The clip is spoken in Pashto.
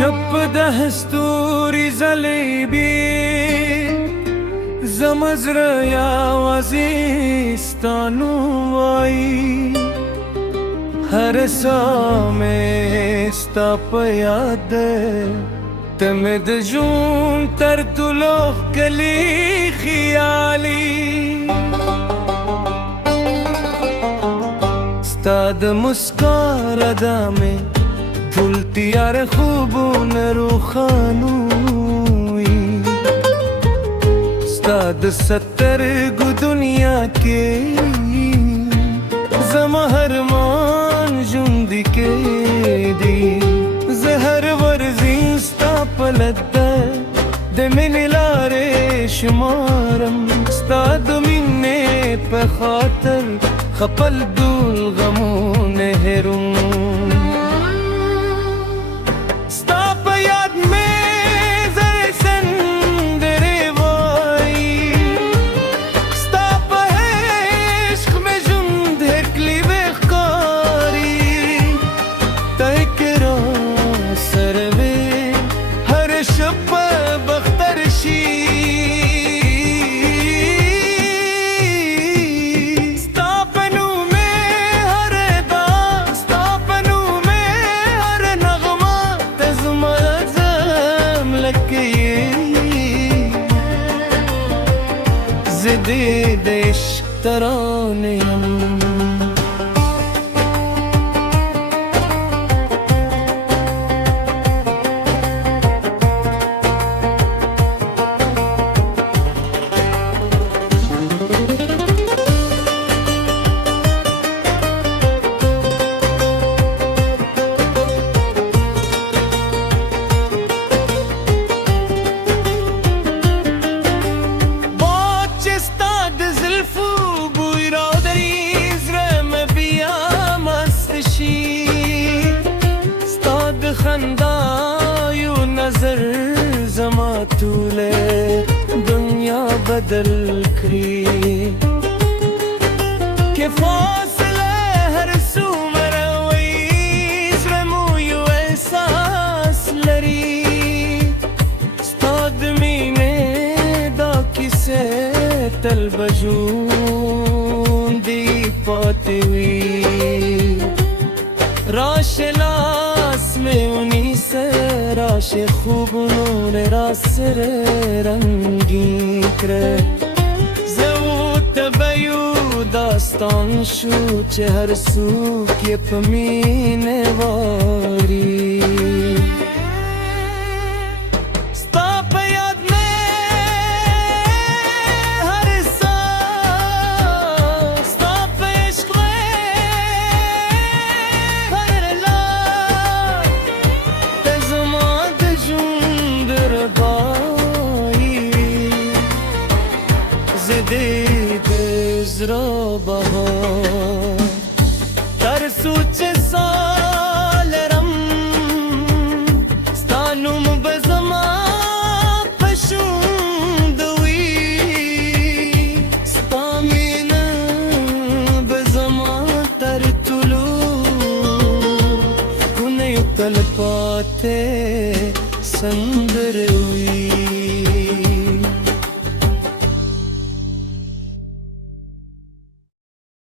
شب دهستوری زلیبی زمزر یا وزیستانو وای هر سامه ستا پیاد تمد جون تر طلوع کلی خیالی ستاد مسکار دامه भूलती यार खूबून रूखानूई स्ताद सत्तर गु दुनिया के जमहर मान जुंदी के दी जहर वर्जिंस्ता पलद्दा दमिन लारे शुमारम स्ताद मिन्ने पे खातर खपल दूल गमून हेरुम زديدش تراني खंदायू नजर जमा तूले दुनिया बदल करी के फासले हर सू मरवई ज़मूयू एहसास लरी स्ताद मीने दा किसे तल बजून दी पाती हुई राशलास में उन्हीं से राशे खूब नूने रासर रंगी करे ज़वूत बयू दास्तान शू चहर सू के पमीने वारी بهار در سوچ سالرم ستانم بزما پشوندوی ستامین بزما تر طلو کنه یکل پاته سندروی